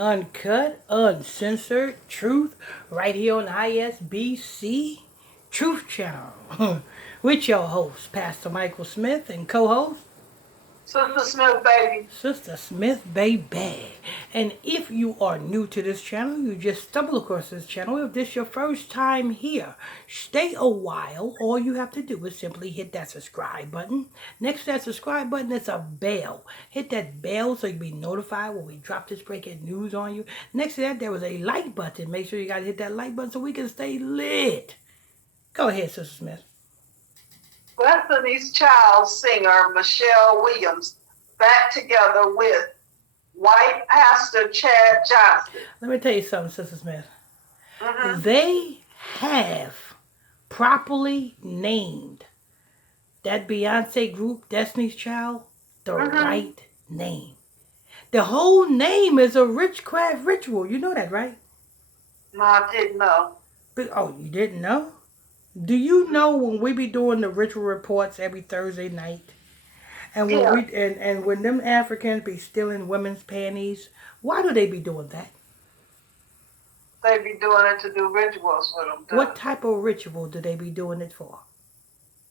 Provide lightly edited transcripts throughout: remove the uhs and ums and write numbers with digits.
uncut, uncensored truth right here on ISBC Truth Channel with your host, Pastor Michael Smith, and co-host Sister Smith, baby. Sister Smith, baby. And if you are new to this channel, you just stumble across this channel. If this is your first time here, stay a while. All you have to do is simply hit that subscribe button. Next to that subscribe button is a bell. Hit that bell so you'll be notified when we drop this breaking news on you. Next to that, there was a like button. Make sure you guys hit that like button so we can stay lit. Go ahead, Sister Smith. Destiny's Child singer Michelle Williams back together with white pastor Chad Johnson. Let me tell you something, Sister Smith. Mm-hmm. They have properly named that Beyonce group, Destiny's Child, the right name. The whole name is a witchcraft ritual. You know that, right? No, I didn't know. Oh, you didn't know? Do you know when we be doing the ritual reports every Thursday night? And when and when them Africans be stealing women's panties, why do they be doing that? They be doing it to do rituals with them. What type of ritual do they be doing it for?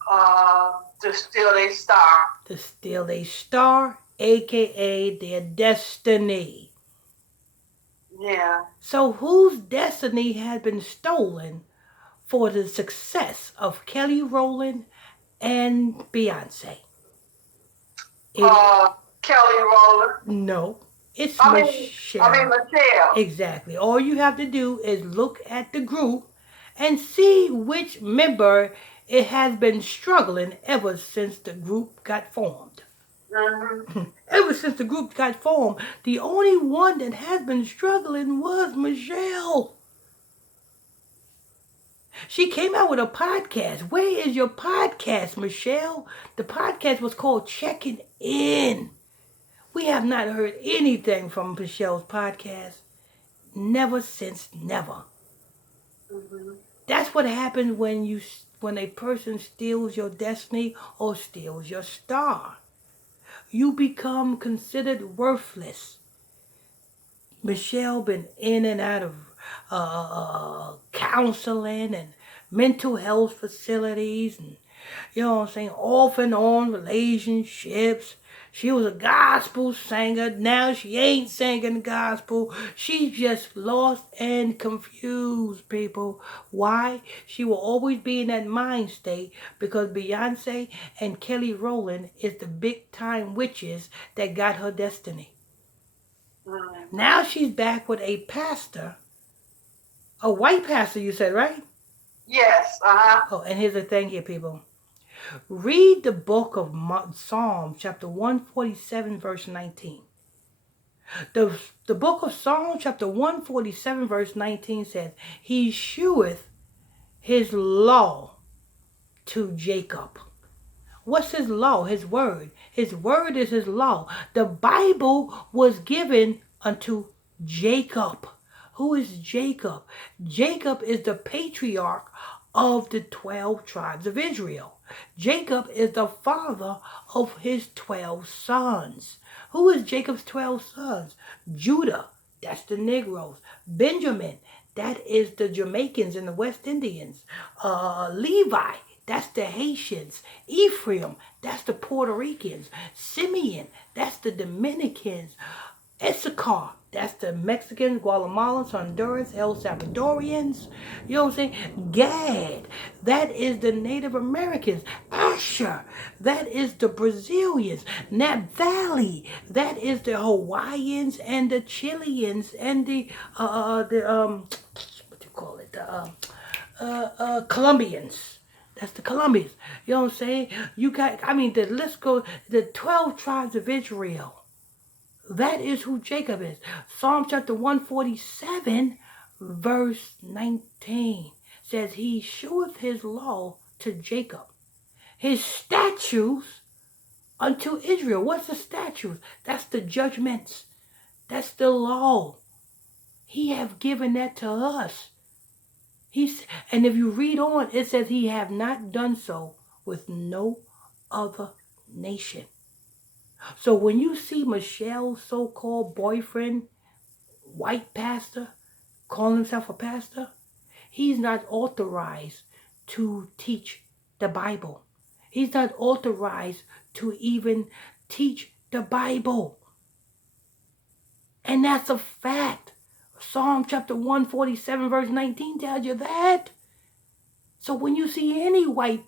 To steal their star. To steal their star, aka their destiny. Yeah. So whose destiny had been stolen for the success of Kelly Rowland and Beyonce? Kelly Rowland. No. It's Michelle. Michelle. Exactly. All you have to do is look at the group and see which member it has been struggling ever since the group got formed. Mm-hmm. Ever since the group got formed, the only one that has been struggling was Michelle. She came out with a podcast. Where is your podcast, Michelle? The podcast was called Checking In. We have not heard anything from Michelle's podcast. Never since never. Mm-hmm. That's what happens when a person steals your destiny or steals your star. You become considered worthless. Michelle been in and out of counseling and mental health facilities and, you know what I'm saying, off and on relationships. She was a gospel singer. Now she ain't singing gospel. She's just lost and confused, people. Why? She will always be in that mind state because Beyonce and Kelly Rowland is the big time witches that got her destiny. Mm-hmm. Now she's back with a pastor. A white pastor, you said, right? Yes. Oh, and here's the thing here, people. Read the book of Psalm, chapter 147, verse 19. The book of Psalm, chapter 147, verse 19 says, He sheweth his law to Jacob. What's his law? His word. His word is his law. The Bible was given unto Jacob. Who is Jacob? Jacob is the patriarch of the 12 tribes of Israel. Jacob is the father of his 12 sons. Who is Jacob's 12 sons? Judah, that's the Negroes. Benjamin, that is the Jamaicans and the West Indians. Levi, that's the Haitians. Ephraim, that's the Puerto Ricans. Simeon, that's the Dominicans. Issachar, that's the Mexicans, Guatemalans, Honduras, El Salvadorians. You know what I'm saying? Gad, that is the Native Americans. Asher, that is the Brazilians. Naphtali, that is the Hawaiians and the Chileans and the what you call it? The Colombians. That's the Colombians. You know what I'm saying? You got, the list goes, the 12 tribes of Israel. That is who Jacob is. Psalm chapter 147, verse 19 says, He sheweth his law to Jacob, his statutes unto Israel. What's the statutes? That's the judgments. That's the law. He have given that to us. And if you read on, it says he have not done so with no other nation. So when you see Michelle's so-called boyfriend white pastor, calling himself a pastor, he's not authorized to teach the Bible. He's not authorized to even teach the Bible. And that's a fact. Psalm chapter 147 verse 19 tells you that. So when you see any white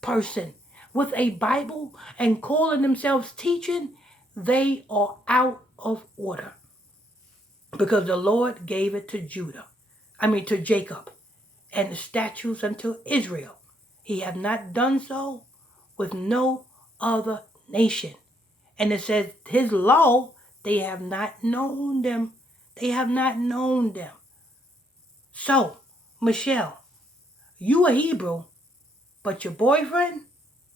person with a Bible and calling themselves teaching, they are out of order. Because the Lord gave it to to Jacob, and the statutes unto Israel. He have not done so with no other nation. And it says his law, they have not known them. They have not known them. So, Michelle, you a Hebrew, but your boyfriend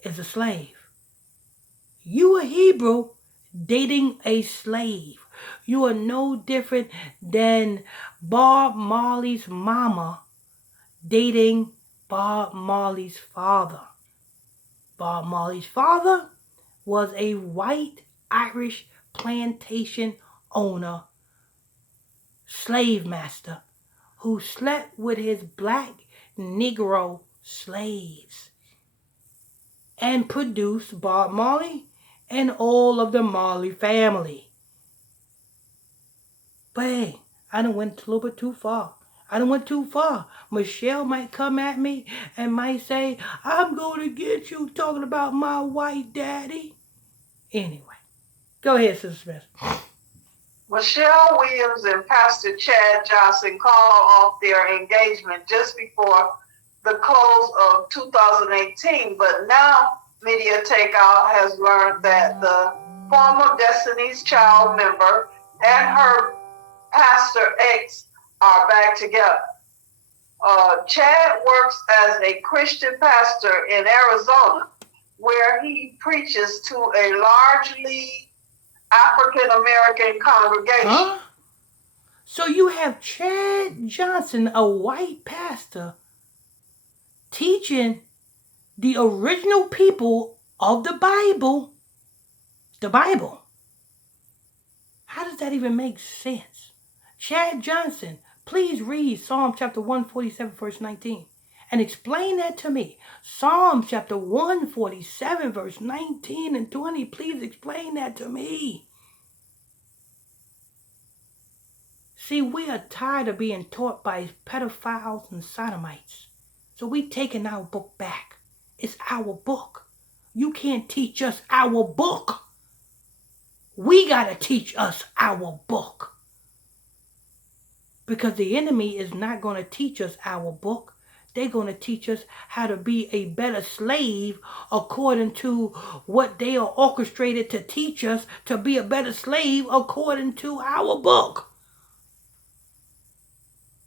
is a slave. You a Hebrew dating a slave. You are no different than Bob Marley's mama dating Bob Marley's father. Bob Marley's father was a white Irish plantation owner, slave master, who slept with his black Negro slaves and produced Bob Marley and all of the Marley family. But hey, I done went a little bit too far. Michelle might come at me and might say, I'm going to get you talking about my white daddy. Anyway, go ahead, Sister Smith. Michelle Williams and Pastor Chad Johnson called off their engagement just before the close of 2018, but now Media Takeout has learned that the former Destiny's Child member and her pastor ex are back together. Chad works as a Christian pastor in Arizona, where he preaches to a largely African American congregation. Huh? So you have Chad Johnson, a white pastor, teaching the original people of the Bible. How does that even make sense? Chad Johnson, please read Psalm chapter 147, verse 19. And explain that to me. Psalm chapter 147, verse 19 and 20. Please explain that to me. See, we are tired of being taught by pedophiles and sodomites. So we taking our book back. It's our book. You can't teach us our book. We got to teach us our book. Because the enemy is not going to teach us our book. They're going to teach us how to be a better slave according to what they are orchestrated to teach us to be a better slave according to our book.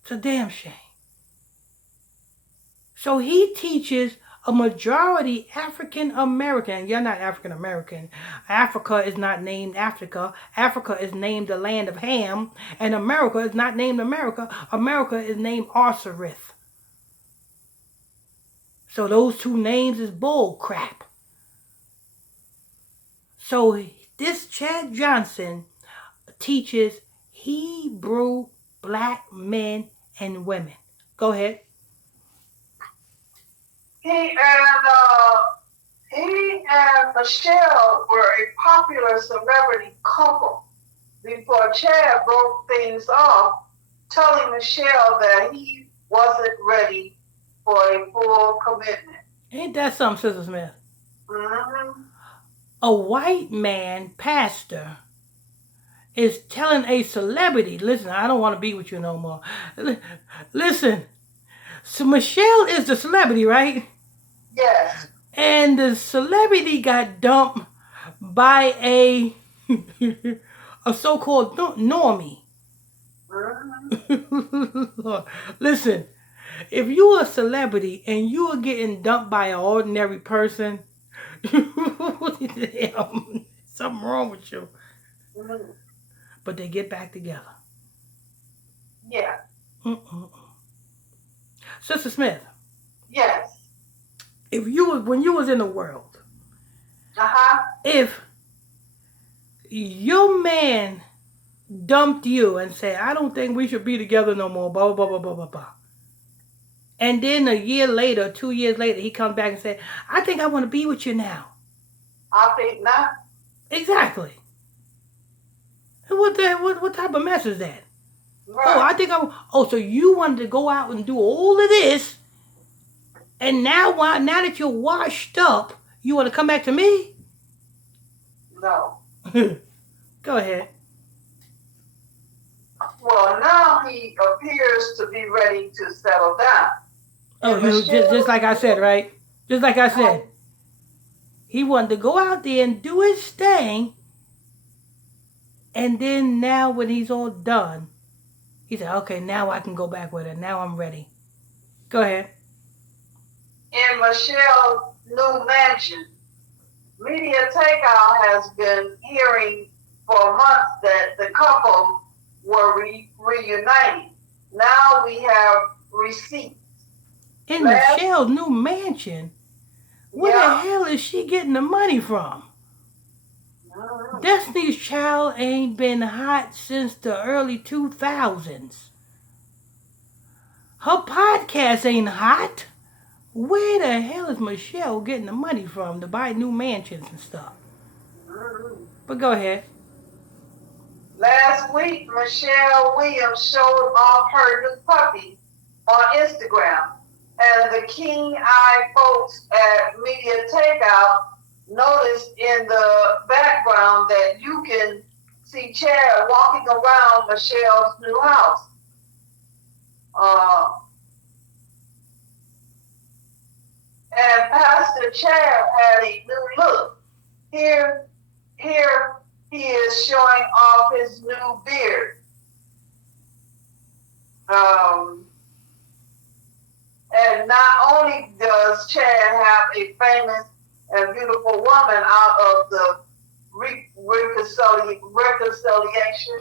It's a damn shame. So he teaches a majority African American. You're not African American. Africa is not named Africa. Africa is named the land of Ham. And America is not named America. America is named Osiris. So those two names is bull crap. So this Chad Johnson teaches Hebrew black men and women. Go ahead. He and Michelle were a popular celebrity couple before Chad broke things off, telling Michelle that he wasn't ready for a full commitment. Ain't that something, Sister Smith? Mm-hmm. A white man pastor is telling a celebrity, listen, I don't want to be with you no more. Listen, so Michelle is the celebrity, right? Yes. And the celebrity got dumped by a so-called normie. Mm-hmm. Listen, if you're a celebrity and you are getting dumped by an ordinary person, something wrong with you. Mm-hmm. But they get back together. Yeah. Sister Smith. Yes. When you was in the world, Uh-huh. if your man dumped you and said, I don't think we should be together no more, blah, blah, blah, blah, blah, blah. And then a year later, 2 years later, he comes back and said, I think I want to be with you now. I think not. Exactly. What type of mess is that? Right. So you wanted to go out and do all of this, and now that you're washed up, you want to come back to me? No. Go ahead. Well, now he appears to be ready to settle down. Just like I said, right? Just like I said. He wanted to go out there and do his thing, and then now when he's all done, he said, okay, now I can go back with her. Now I'm ready. Go ahead. In Michelle's new mansion, Media Takeout has been hearing for months that the couple were reuniting. Now we have receipts. In Michelle's new mansion? Where the hell is she getting the money from? Destiny's Child ain't been hot since the early 2000s. Her podcast ain't hot. Where the hell is Michelle getting the money from to buy new mansions and stuff? But go ahead. Last week, Michelle Williams showed off her new puppy on Instagram, and the keen eye folks at Media Takeout noticed in the background that you can see Chad walking around Michelle's new house. And Pastor Chad had a new look. Here he is showing off his new beard. And not only does Chad have a famous and beautiful woman out of the reconciliation,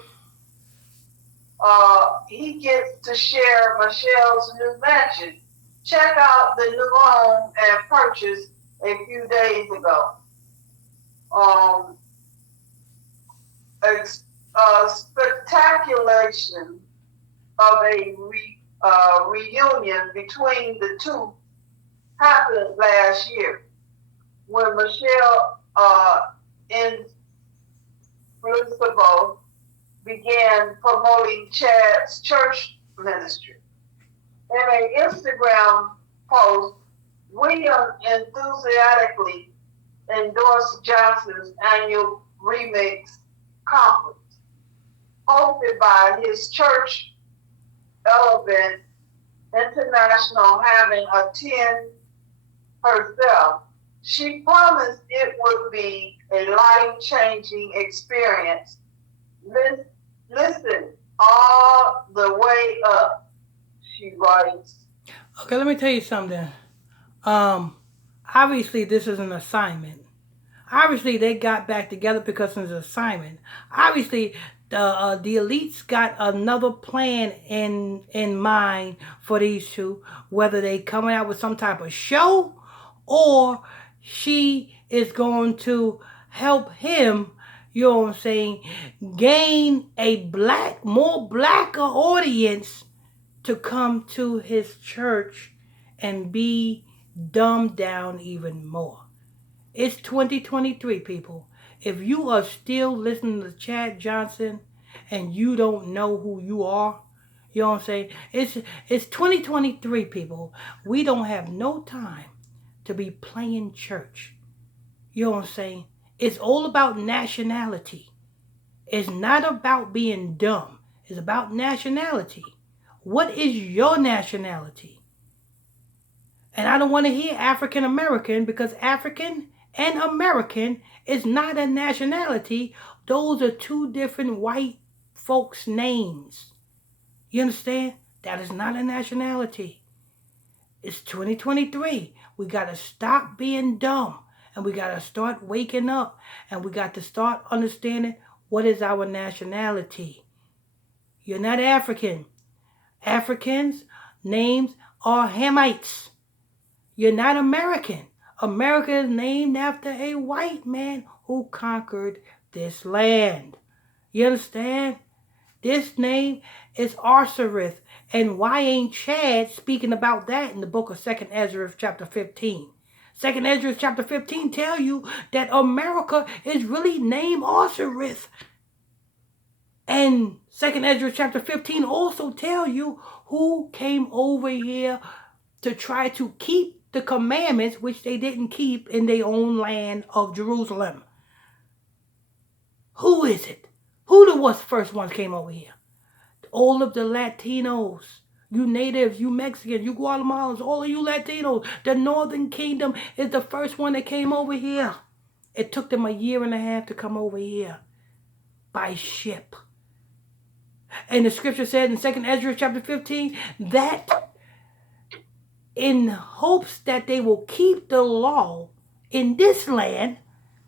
he gets to share Michelle's new mansion. Check out the new home and purchase a few days ago. A speculation of a reunion between the two happened last year when Michelle in Principal began promoting Chad's church ministry. In an Instagram post, William enthusiastically endorsed Johnson's annual remix conference, hosted by his church, Elevate International, having attended herself. She promised it would be a life-changing experience. Listen all the way up, she writes. Okay, let me tell you something. Obviously, this is an assignment. Obviously, they got back together because it's an assignment. Obviously, the elites got another plan in mind for these two, whether they coming out with some type of show or she is going to help him, you know what I'm saying, gain a more blacker audience to come to his church and be dumbed down even more. It's 2023, people. If you are still listening to Chad Johnson and you don't know who you are, you know what I'm saying? It's 2023, people. We don't have no time to be playing church. You know what I'm saying? It's all about nationality. It's not about being dumb. It's about nationality. What is your nationality? And I don't want to hear African American, because African and American is not a nationality. Those are two different white folks' names. You understand? That is not a nationality. It's 2023. We got to stop being dumb. And we got to start waking up. And we got to start understanding what is our nationality. You're not African. Africans' names are Hamites. You're not American. America is named after a white man who conquered this land. You understand? This name is Arsarith. And why ain't Chad speaking about that in the book of 2nd Ezra chapter 15? 2nd Ezra chapter 15 tell you that America is really named Arsarith. And 2nd Ezra chapter 15 also tell you who came over here to try to keep the commandments which they didn't keep in their own land of Jerusalem. Who is it? Who the first ones came over here? All of the Latinos, you natives, you Mexicans, you Guatemalans, all of you Latinos. The Northern Kingdom is the first one that came over here. It took them a year and a half to come over here by ship. And the scripture said in 2nd Ezra chapter 15 that in hopes that they will keep the law in this land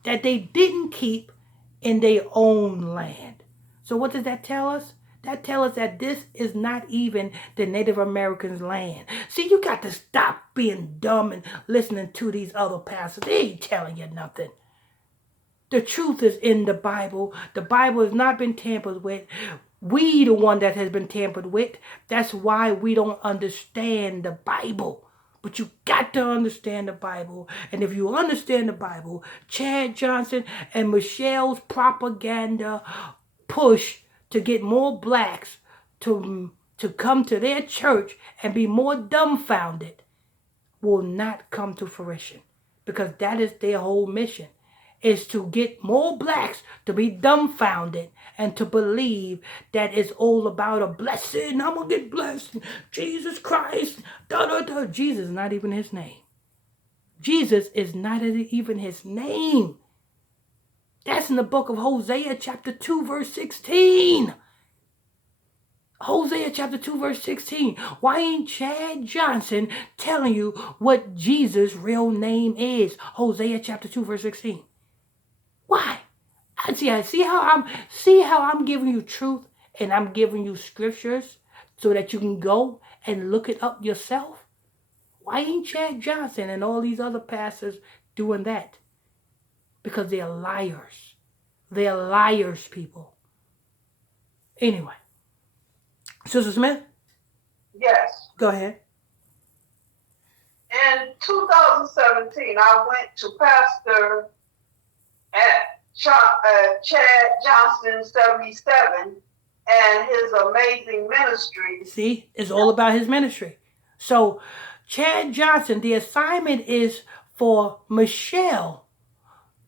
that they didn't keep in their own land. So what does that tell us? That tells us that this is not even the Native Americans' land. See, you got to stop being dumb and listening to these other pastors. They ain't telling you nothing. The truth is in the Bible. The Bible has not been tampered with. We the one that has been tampered with. That's why we don't understand the Bible. But you got to understand the Bible. And if you understand the Bible, Chad Johnson and Michelle's propaganda push to get more blacks to come to their church and be more dumbfounded will not come to fruition. Because that is their whole mission, is to get more blacks to be dumbfounded and to believe that it's all about a blessing. I'm going to get blessed. Jesus Christ. Da, da, da. Jesus is not even his name. Jesus is not even his name. That's in the book of Hosea chapter 2 verse 16. Hosea chapter 2 verse 16. Why ain't Chad Johnson telling you what Jesus' real name is? Hosea chapter 2 verse 16. Why? See how I'm giving you truth and I'm giving you scriptures so that you can go and look it up yourself? Why ain't Chad Johnson and all these other pastors doing that? Because they're liars. They're liars, people. Anyway. Sister Smith? Yes. Go ahead. In 2017, I went to Pastor at Chad Johnson 77 and his amazing ministry. See, it's all about his ministry. So, Chad Johnson, the assignment is for Michelle,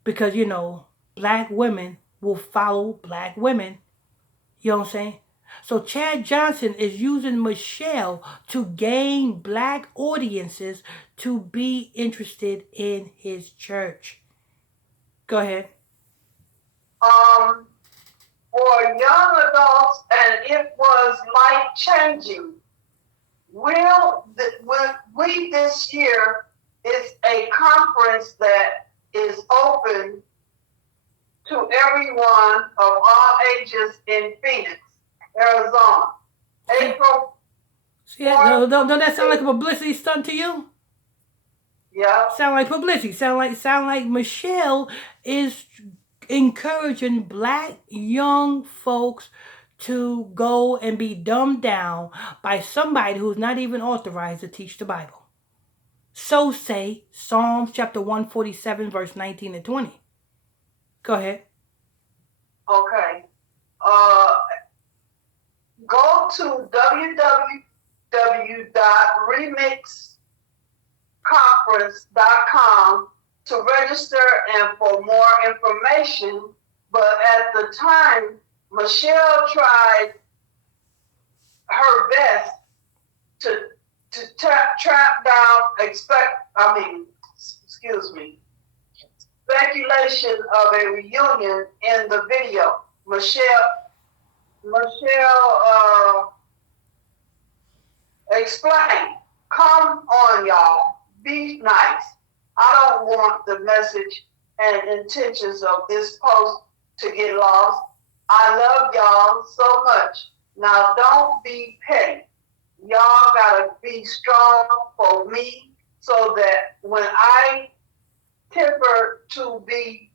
because, you know, black women will follow black women. You know what I'm saying? So Chad Johnson is using Michelle to gain black audiences to be interested in his church. Go ahead. For young adults, and it was life-changing. We this year is a conference that is open to everyone of all ages in Phoenix, Arizona. April. Yeah, don't that sound like a publicity stunt to you? Yeah. Sound like publicity. Sound like Michelle is encouraging black young folks to go and be dumbed down by somebody who's not even authorized to teach the Bible. So say Psalms chapter 147, verse 19 and 20. Go ahead. Okay. Go to www.remixconference.com to register and for more information. But at the time, Michelle tried her best to trap down speculation of a reunion in the video. Michelle explained, come on, y'all, be nice. I don't want the message and intentions of this post to get lost. I love y'all so much. Now don't be petty. Y'all gotta be strong for me so that when I temper to be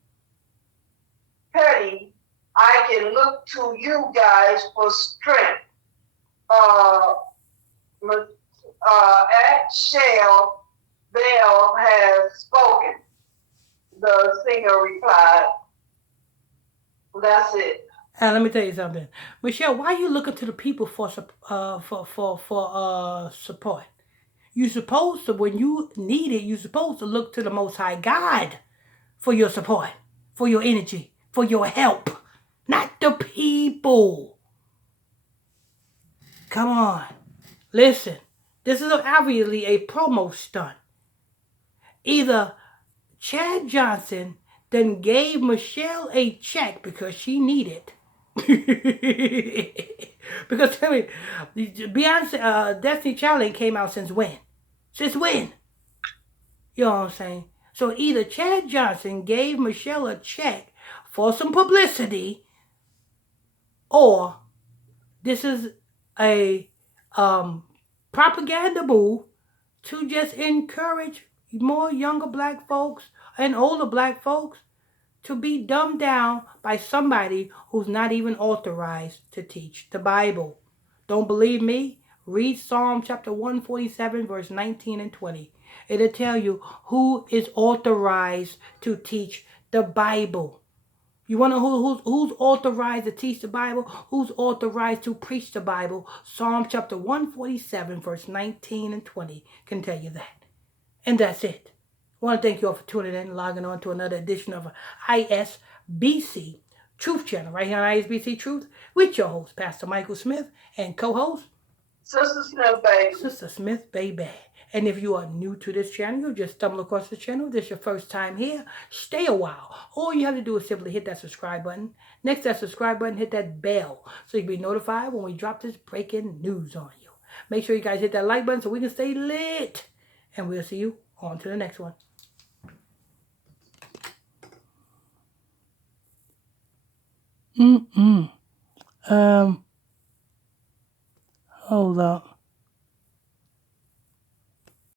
petty, I can look to you guys for strength. Shell Bell has spoken. The singer replied. That's it. And let me tell you something, Michelle. Why are you looking to the people for support? You supposed to, when you need it, you supposed to look to the Most High God for your support, for your energy, for your help, not the people. Come on, listen. This is obviously a promo stunt. Either Chad Johnson then gave Michelle a check because she needed. Because tell me, Beyonce, Destiny Child ain't came out since when? Since when? You know what I'm saying? So either Chad Johnson gave Michelle a check for some publicity, or this is a propaganda move to just encourage more younger black folks and older black folks to be dumbed down by somebody who's not even authorized to teach the Bible. Don't believe me? Read Psalm chapter 147, verse 19 and 20. It'll tell you who is authorized to teach the Bible. You want to know who's authorized to teach the Bible? Who's authorized to preach the Bible? Psalm chapter 147, verse 19 and 20 can tell you that. And that's it. I want to thank you all for tuning in and logging on to another edition of ISBC Truth Channel right here on ISBC Truth with your host, Pastor Michael Smith, and co-host, Sister Smith, baby. Sister Smith, baby. And if you are new to this channel, you just stumble across the channel, this is your first time here, stay a while. All you have to do is simply hit that subscribe button. Next to that subscribe button, hit that bell so you can be notified when we drop this breaking news on you. Make sure you guys hit that like button so we can stay lit. And we'll see you on to the next one. Hold up.